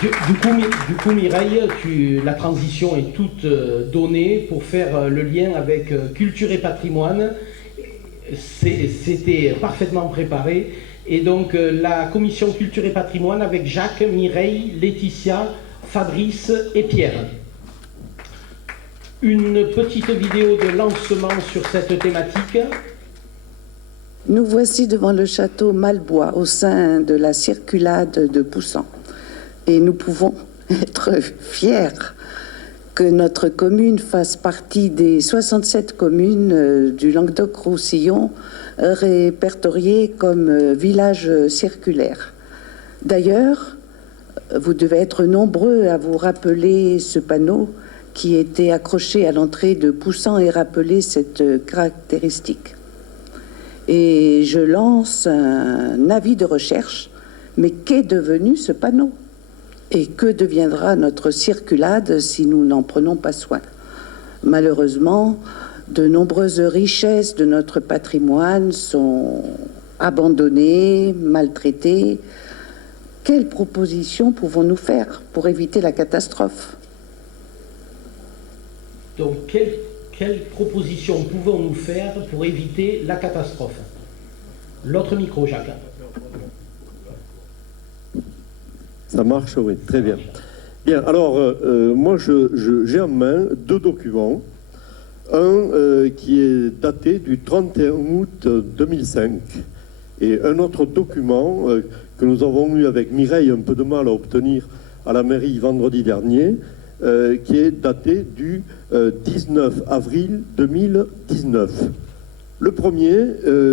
Du coup, Mireille, la transition est toute donnée pour faire le lien avec culture et patrimoine. C'était parfaitement préparé. Et donc, la commission culture et patrimoine avec Jacques, Mireille, Laetitia, Fabrice et Pierre. Une petite vidéo de lancement sur cette thématique. Nous voici devant le château Malbois, au sein de la circulade de Poussan. Et nous pouvons être fiers que notre commune fasse partie des 67 communes du Languedoc-Roussillon répertoriées comme village circulaire. D'ailleurs, vous devez être nombreux à vous rappeler ce panneau qui était accroché à l'entrée de Poussan et rappelait cette caractéristique. Et je lance un avis de recherche. Mais qu'est devenu ce panneau? Et que deviendra notre circulade si nous n'en prenons pas soin? Malheureusement, de nombreuses richesses de notre patrimoine sont abandonnées, maltraitées. Quelles propositions pouvons-nous faire pour éviter la catastrophe? Donc, quelles propositions pouvons-nous faire pour éviter la catastrophe? L'autre micro, Jacques. Ça marche, oui, très bien. Bien, alors, moi, j'ai en main deux documents. Un qui est daté du 31 août 2005 et un autre document que nous avons eu avec Mireille un peu de mal à obtenir à la mairie vendredi dernier, qui est daté du 19 avril 2019. Le premier,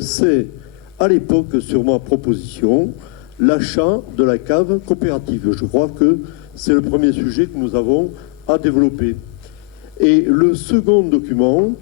c'est, à l'époque, sur ma proposition, l'achat de la cave coopérative. Je crois que c'est le premier sujet que nous avons à développer. Et le second document,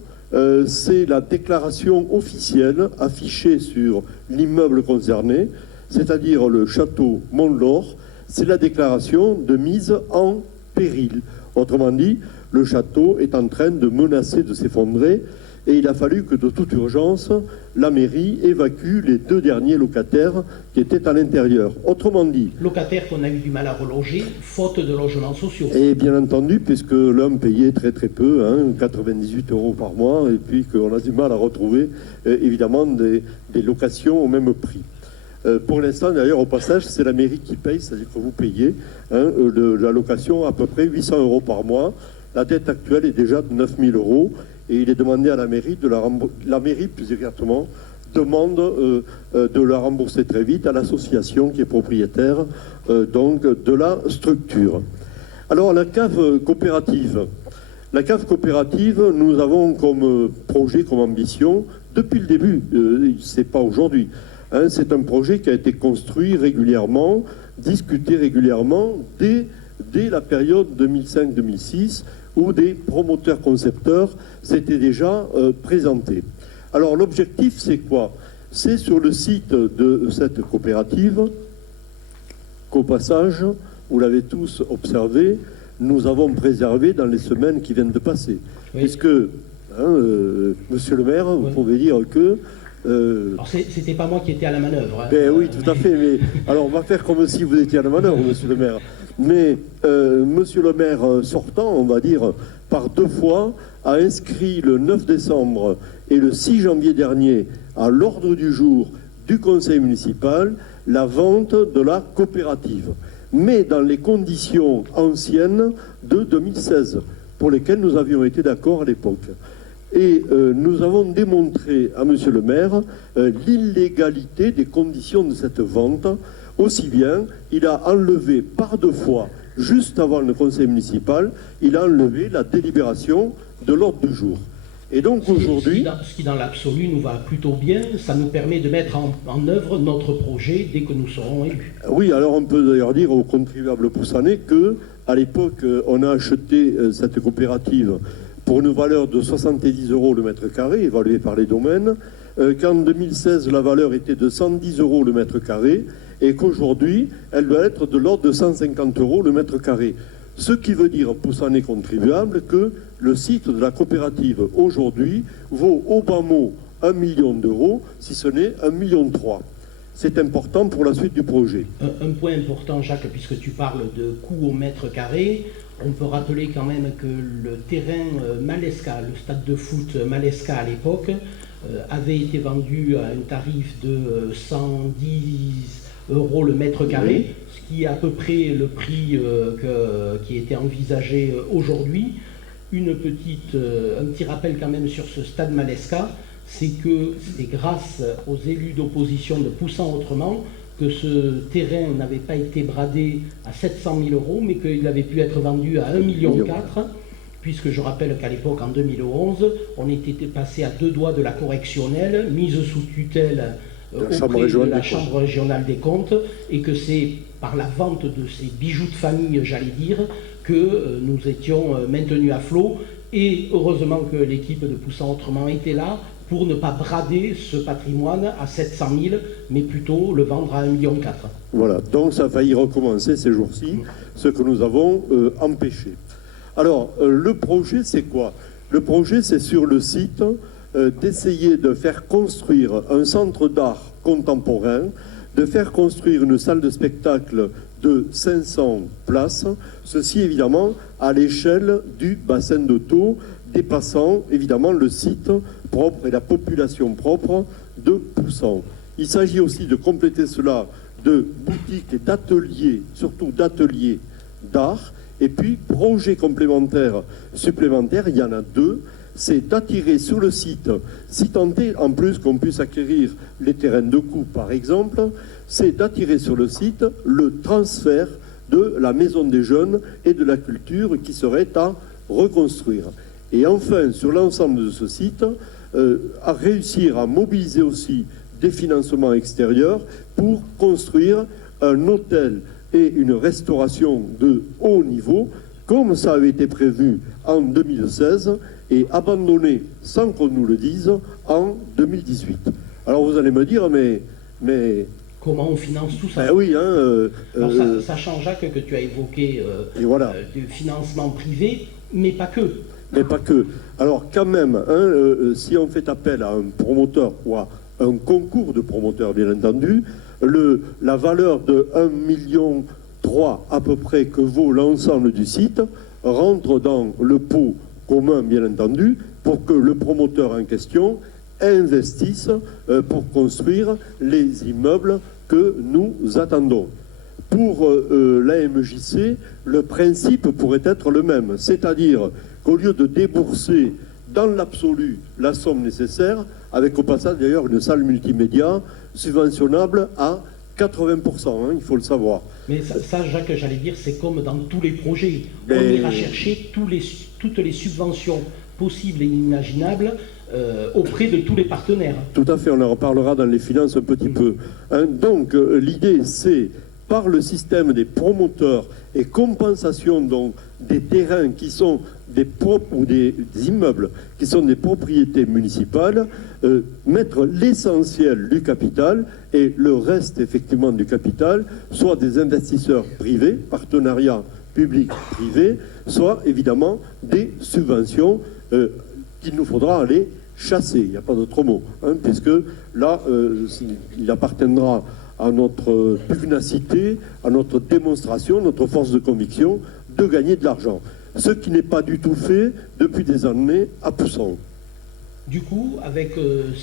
c'est la déclaration officielle affichée sur l'immeuble concerné, c'est-à-dire le château Mont-Laur. C'est la déclaration de mise en péril. Autrement dit, le château est en train de menacer de s'effondrer et il a fallu que de toute urgence, la mairie évacue les deux derniers locataires qui étaient à l'intérieur. Autrement dit... Locataires qu'on a eu du mal à reloger, faute de logements sociaux. Et bien entendu, puisque l'un payait très très peu, 98 € par mois, et puis qu'on a du mal à retrouver, évidemment, des locations au même prix. Pour l'instant, d'ailleurs, au passage, c'est la mairie qui paye, c'est-à-dire que vous payez la location à peu près 800 € par mois. La dette actuelle est déjà de 9 000 € et il est demandé à la mairie, la mairie plus exactement, demande de la rembourser très vite à l'association qui est propriétaire donc de la structure. Alors la cave coopérative. La cave coopérative, nous avons comme projet, comme ambition, depuis le début, c'est pas aujourd'hui, c'est un projet qui a été construit régulièrement, discuté régulièrement dès la période 2005-2006 où des promoteurs concepteurs s'étaient déjà présentés. Alors l'objectif c'est quoi? C'est sur le site de cette coopérative qu'au passage, vous l'avez tous observé, nous avons préservé dans les semaines qui viennent de passer. Oui. Puisque, monsieur le maire, oui, vous pouvez dire que... Alors c'était pas moi qui étais à la manœuvre. Ben oui, tout à fait. Mais alors on va faire comme si vous étiez à la manœuvre, monsieur le maire. Mais monsieur le maire sortant, on va dire, par deux fois, a inscrit le 9 décembre et le 6 janvier dernier à l'ordre du jour du conseil municipal la vente de la coopérative, mais dans les conditions anciennes de 2016, pour lesquelles nous avions été d'accord à l'époque. Et nous avons démontré à monsieur le maire l'illégalité des conditions de cette vente. Aussi bien, il a enlevé par deux fois, juste avant le conseil municipal, il a enlevé la délibération de l'ordre du jour. Et donc aujourd'hui... Ce qui dans l'absolu nous va plutôt bien, ça nous permet de mettre en œuvre notre projet dès que nous serons élus. Oui, alors on peut d'ailleurs dire aux contribuables poussanais qu'à l'époque, on a acheté cette coopérative pour une valeur de 70 € le mètre carré, évaluée par les domaines, qu'en 2016, la valeur était de 110 € le mètre carré, et qu'aujourd'hui, elle doit être de l'ordre de 150 € le mètre carré. Ce qui veut dire, poussanais contribuables, que le site de la coopérative, aujourd'hui, vaut au bas mot 1 million d'euros, si ce n'est 1,3 million. c'est important pour la suite du projet. Un point important, Jacques, puisque tu parles de coût au mètre carré, on peut rappeler quand même que le terrain Malesca, le stade de foot Malesca à l'époque, avait été vendu à un tarif de 110 € le mètre carré, ce qui est à peu près le prix qui était envisagé aujourd'hui. Un petit rappel quand même sur ce stade Malesca, c'est que c'est grâce aux élus d'opposition de Poussant Autrement que ce terrain n'avait pas été bradé à 700 000 €, mais qu'il avait pu être vendu à 1,4 million, puisque je rappelle qu'à l'époque, en 2011, on était passé à 2 doigts de la correctionnelle, mise sous tutelle auprès de la Chambre régionale des comptes, et que c'est par la vente de ces bijoux de famille, j'allais dire, que nous étions maintenus à flot. Et heureusement que l'équipe de Poussant Autrement était là pour ne pas brader ce patrimoine à 700 000, mais plutôt le vendre à 1,4 million. Voilà, donc ça a failli recommencer ces jours-ci, ce que nous avons empêché. Alors, le projet, c'est quoi? Le projet, c'est sur le site d'essayer de faire construire un centre d'art contemporain, de faire construire une salle de spectacle de 500 places, ceci évidemment à l'échelle du bassin de Thau, dépassant évidemment le site propre et la population propre de Poussant. Il s'agit aussi de compléter cela de boutiques et d'ateliers, surtout d'ateliers d'art, et puis projet complémentaire supplémentaire, il y en a 2, c'est d'attirer sur le site, si tant est en plus qu'on puisse acquérir les terrains de coupe par exemple, c'est d'attirer sur le site le transfert de la Maison des Jeunes et de la Culture qui serait à reconstruire. Et enfin, sur l'ensemble de ce site, à réussir à mobiliser aussi des financements extérieurs pour construire un hôtel et une restauration de haut niveau, comme ça avait été prévu en 2016 et abandonné, sans qu'on nous le dise, en 2018. Alors vous allez me dire, mais comment on finance tout ça? Ben oui, Alors, sachant, Jacques, que tu as évoqué du financement privé, mais pas que. Mais pas que. Alors quand même, si on fait appel à un promoteur ou à un concours de promoteurs, bien entendu, la valeur de 1,3 million à peu près que vaut l'ensemble du site rentre dans le pot commun, bien entendu, pour que le promoteur en question investisse pour construire les immeubles que nous attendons. Pour l'AMJC, le principe pourrait être le même, c'est-à-dire qu'au lieu de débourser dans l'absolu la somme nécessaire, avec au passage d'ailleurs une salle multimédia subventionnable à 80%, il faut le savoir. Mais ça, Jacques, j'allais dire, c'est comme dans tous les projets. On ira chercher toutes les subventions possibles et inimaginables auprès de tous les partenaires. Tout à fait, on en reparlera dans les finances un petit peu. Donc, l'idée, c'est, par le système des promoteurs et compensation donc, des terrains qui sont ou des immeubles qui sont des propriétés municipales, mettre l'essentiel du capital et le reste effectivement du capital, soit des investisseurs privés, partenariats public-privé, soit évidemment des subventions qu'il nous faudra aller chasser, il n'y a pas d'autre mot, puisque là, il appartiendra à notre pugnacité, à notre démonstration, notre force de conviction, de gagner de l'argent. Ce qui n'est pas du tout fait depuis des années à Poussant. Du coup, avec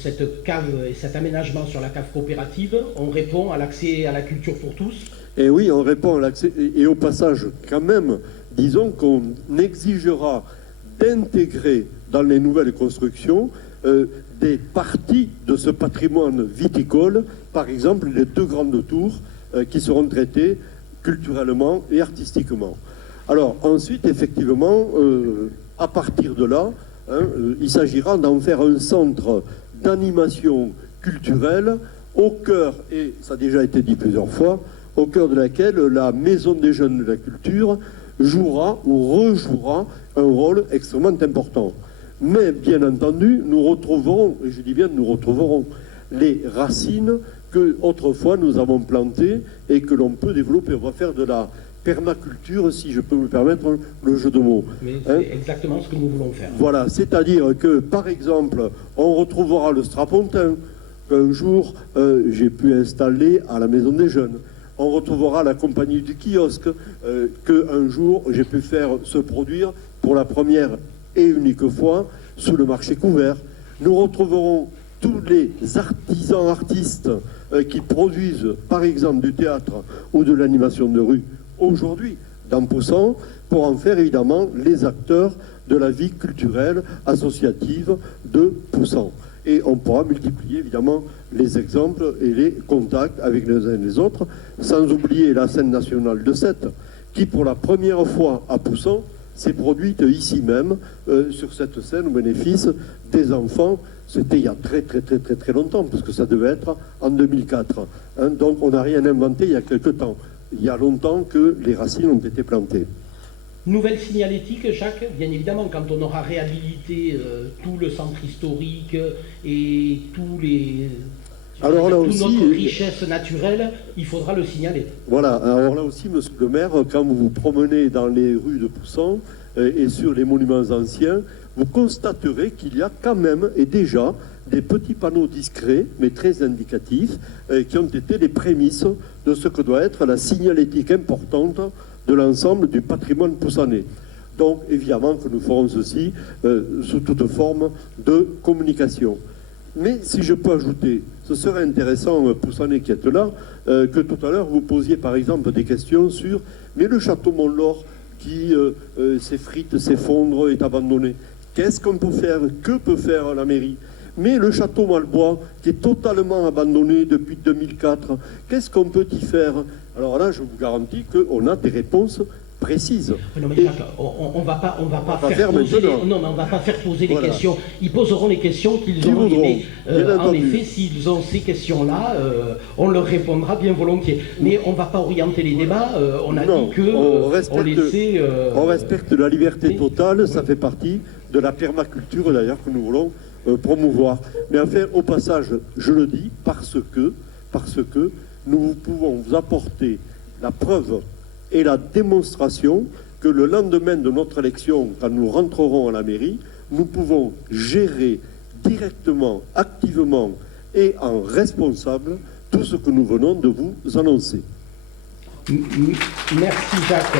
cette cave et cet aménagement sur la cave coopérative, on répond à l'accès à la culture pour tous? Et oui, on répond à l'accès, et au passage, quand même, disons qu'on exigera d'intégrer dans les nouvelles constructions des parties de ce patrimoine viticole, par exemple les 2 grandes tours qui seront traitées culturellement et artistiquement. Alors ensuite, effectivement, à partir de là, il s'agira d'en faire un centre d'animation culturelle au cœur, et ça a déjà été dit plusieurs fois, au cœur de laquelle la Maison des Jeunes de la Culture jouera ou rejouera un rôle extrêmement important. Mais bien entendu, nous retrouverons, et je dis bien nous retrouverons, les racines que autrefois nous avons plantées et que l'on peut développer. On va faire de la permaculture, si je peux me permettre le jeu de mots. Mais c'est exactement ce que nous voulons faire. Voilà, c'est-à-dire que, par exemple, on retrouvera le strapontin, qu'un jour j'ai pu installer à la Maison des Jeunes. On retrouvera la compagnie du kiosque qu'un jour j'ai pu faire se produire pour la première et unique fois sous le marché couvert. Nous retrouverons tous les artisans artistes qui produisent par exemple du théâtre ou de l'animation de rue aujourd'hui dans Poussan pour en faire évidemment les acteurs de la vie culturelle associative de Poussan. Et on pourra multiplier évidemment les exemples et les contacts avec les uns et les autres, sans oublier la scène nationale de Sète, qui pour la première fois à Poussan s'est produite ici même, sur cette scène au bénéfice des enfants. C'était il y a très longtemps, parce que ça devait être en 2004. Hein, donc on n'a rien inventé il y a quelque temps. Il y a longtemps que les racines ont été plantées. Nouvelle signalétique, Jacques, bien évidemment, quand on aura réhabilité tout le centre historique et toute notre richesse naturelle, il faudra le signaler. Voilà, alors là aussi, monsieur le maire, quand vous vous promenez dans les rues de Poussan et sur les monuments anciens, vous constaterez qu'il y a quand même et déjà des petits panneaux discrets, mais très indicatifs, qui ont été les prémices de ce que doit être la signalétique importante de l'ensemble du patrimoine poussanais. Donc évidemment que nous ferons ceci sous toute forme de communication. Mais si je peux ajouter, ce serait intéressant, Poussanais qui êtes là, que tout à l'heure vous posiez par exemple des questions sur mais le château Mont-Laur qui s'effrite, s'effondre, est abandonné. Qu'est-ce qu'on peut faire? Que peut faire la mairie? Mais le château Malbois, qui est totalement abandonné depuis 2004, qu'est-ce qu'on peut y faire? Alors là, je vous garantis qu'on a des réponses précises. Non mais Jacques, on va pas faire poser les questions. Ils poseront les questions qu'ils auront aimé. En effet, s'ils ont ces questions-là, on leur répondra bien volontiers. Mais on ne va pas orienter les débats. On a dit que on respecte la liberté totale. Ça fait partie de la permaculture d'ailleurs que nous voulons promouvoir. Mais enfin, au passage, je le dis parce que nous pouvons vous apporter la preuve et la démonstration que le lendemain de notre élection, quand nous rentrerons à la mairie, nous pouvons gérer directement, activement et en responsable tout ce que nous venons de vous annoncer. Merci Jacques.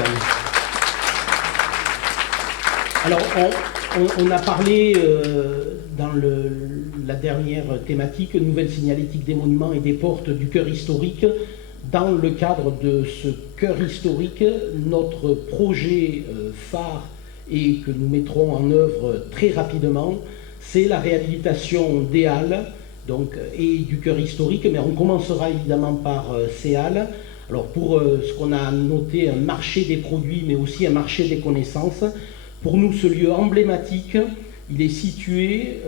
Alors, on a parlé dans la dernière thématique, nouvelle signalétique des monuments et des portes du cœur historique. Dans le cadre de ce cœur historique, notre projet phare et que nous mettrons en œuvre très rapidement, c'est la réhabilitation des Halles et du cœur historique, mais on commencera évidemment par ces Halles. Alors pour ce qu'on a noté, un marché des produits, mais aussi un marché des connaissances. Pour nous, ce lieu emblématique, il est situé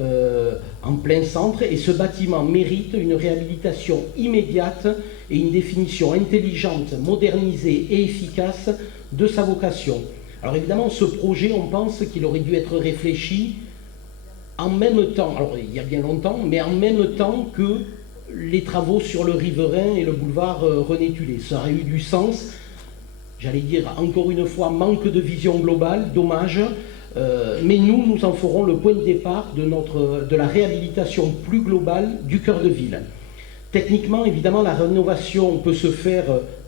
en plein centre et ce bâtiment mérite une réhabilitation immédiate et une définition intelligente, modernisée et efficace de sa vocation. Alors évidemment, ce projet, on pense qu'il aurait dû être réfléchi en même temps, alors il y a bien longtemps, mais en même temps que les travaux sur le riverain et le boulevard René Tullet. Ça aurait eu du sens. J'allais dire, encore une fois, manque de vision globale, dommage, mais nous en ferons le point de départ de la réhabilitation plus globale du cœur de ville. Techniquement, évidemment, la rénovation peut se faire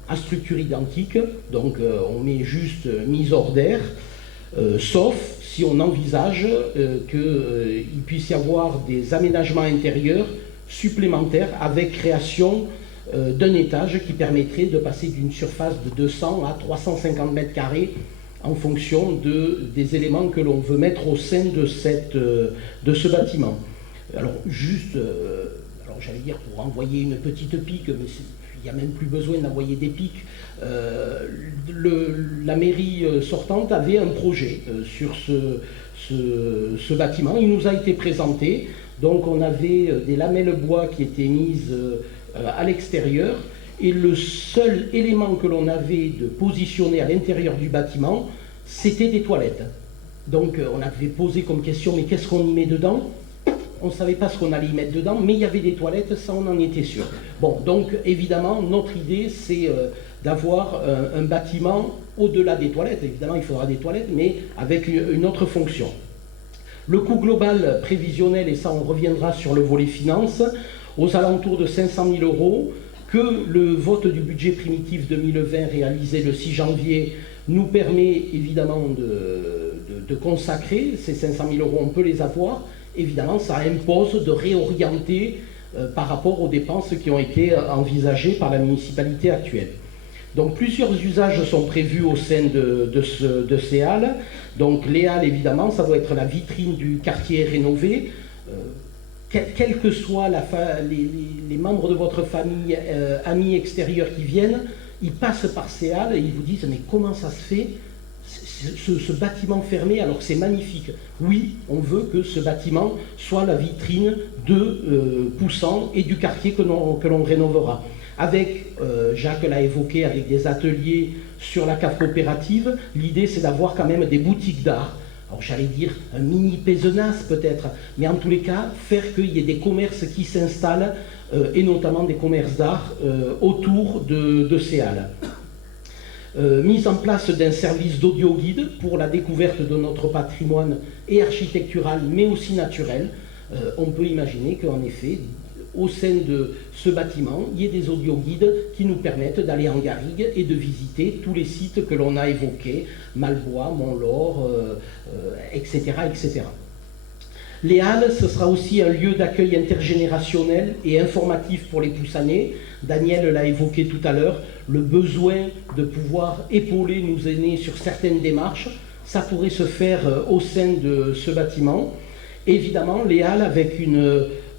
à structure identique, donc on met juste mise hors d'air, sauf si on envisage qu'il puisse y avoir des aménagements intérieurs supplémentaires avec création d'un étage qui permettrait de passer d'une surface de 200 à 350 mètres carrés en fonction des éléments que l'on veut mettre au sein de ce bâtiment. Alors juste, j'allais dire pour envoyer une petite pique, mais il n'y a même plus besoin d'envoyer des piques. La mairie sortante avait un projet sur ce bâtiment. Il nous a été présenté. Donc on avait des lamelles bois qui étaient mises à l'extérieur et le seul élément que l'on avait de positionné à l'intérieur du bâtiment, c'était des toilettes. Donc on avait posé comme question, mais qu'est-ce qu'on y met dedans? On ne savait pas ce qu'on allait y mettre dedans, mais il y avait des toilettes, ça on en était sûr. Bon, donc évidemment, notre idée c'est d'avoir un bâtiment au-delà des toilettes. Évidemment, il faudra des toilettes, mais avec une autre fonction. Le coût global prévisionnel, et ça on reviendra sur le volet finance, aux alentours de 500 000 €, que le vote du budget primitif 2020 réalisé le 6 janvier nous permet évidemment de consacrer. Ces 500 000 €, on peut les avoir. Évidemment, ça impose de réorienter par rapport aux dépenses qui ont été envisagées par la municipalité actuelle. Donc plusieurs usages sont prévus au sein de ces halles. Donc les halles, évidemment, ça doit être la vitrine du quartier rénové. Quels que soient les membres de votre famille, amis extérieurs qui viennent, ils passent par ces halles et ils vous disent « mais comment ça se fait ce bâtiment fermé alors que c'est magnifique ?» Oui, on veut que ce bâtiment soit la vitrine de Poussan et du quartier que l'on rénovera. Avec, Jacques l'a évoqué, avec des ateliers sur la cave coopérative, l'idée c'est d'avoir quand même des boutiques d'art. Alors j'allais dire un mini Pézenas peut-être, mais en tous les cas, faire qu'il y ait des commerces qui s'installent, et notamment des commerces d'art autour de ces halles. Mise en place d'un service d'audio-guide pour la découverte de notre patrimoine et architectural, mais aussi naturel. On peut imaginer qu'en effet, au sein de ce bâtiment, il y ait des audioguides qui nous permettent d'aller en garrigue et de visiter tous les sites que l'on a évoqués, Malbois, Montlore, etc., etc. Les halles, ce sera aussi un lieu d'accueil intergénérationnel et informatif pour les Poussanais. Daniel l'a évoqué tout à l'heure, le besoin de pouvoir épauler nos aînés sur certaines démarches, ça pourrait se faire au sein de ce bâtiment. Évidemment, les halles avec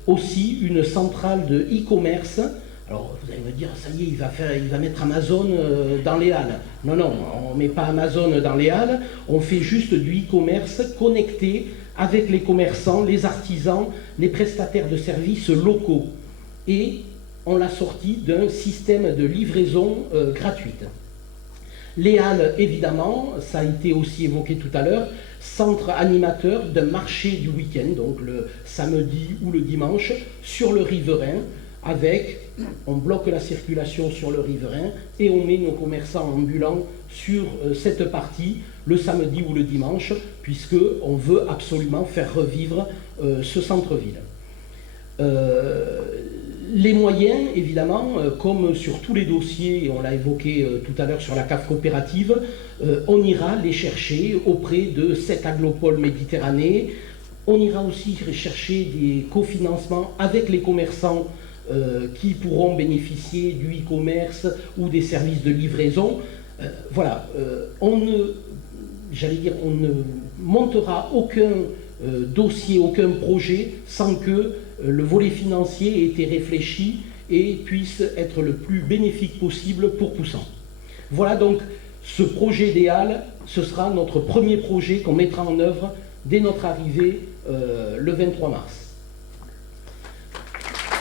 aussi une centrale de e-commerce. Alors vous allez me dire, ça y est, il va mettre Amazon dans les halles. Non, non, on ne met pas Amazon dans les halles, on fait juste du e-commerce connecté avec les commerçants, les artisans, les prestataires de services locaux. Et on l'a sorti d'un système de livraison gratuite. Les halles, évidemment, ça a été aussi évoqué tout à l'heure, centre animateur d'un marché du week-end, donc le samedi ou le dimanche, sur le riverain, on bloque la circulation sur le riverain et on met nos commerçants ambulants sur cette partie le samedi ou le dimanche, puisqu'on veut absolument faire revivre ce centre-ville. Les moyens, évidemment, comme sur tous les dossiers, et on l'a évoqué tout à l'heure sur la cave coopérative, on ira les chercher auprès de cette aglopole Méditerranée. On ira aussi chercher des cofinancements avec les commerçants qui pourront bénéficier du e-commerce ou des services de livraison. Voilà, on ne montera aucun dossier, aucun projet sans que le volet financier ait été réfléchi et puisse être le plus bénéfique possible pour Poussan. Voilà donc ce projet des halles, ce sera notre premier projet qu'on mettra en œuvre dès notre arrivée le 23 mars.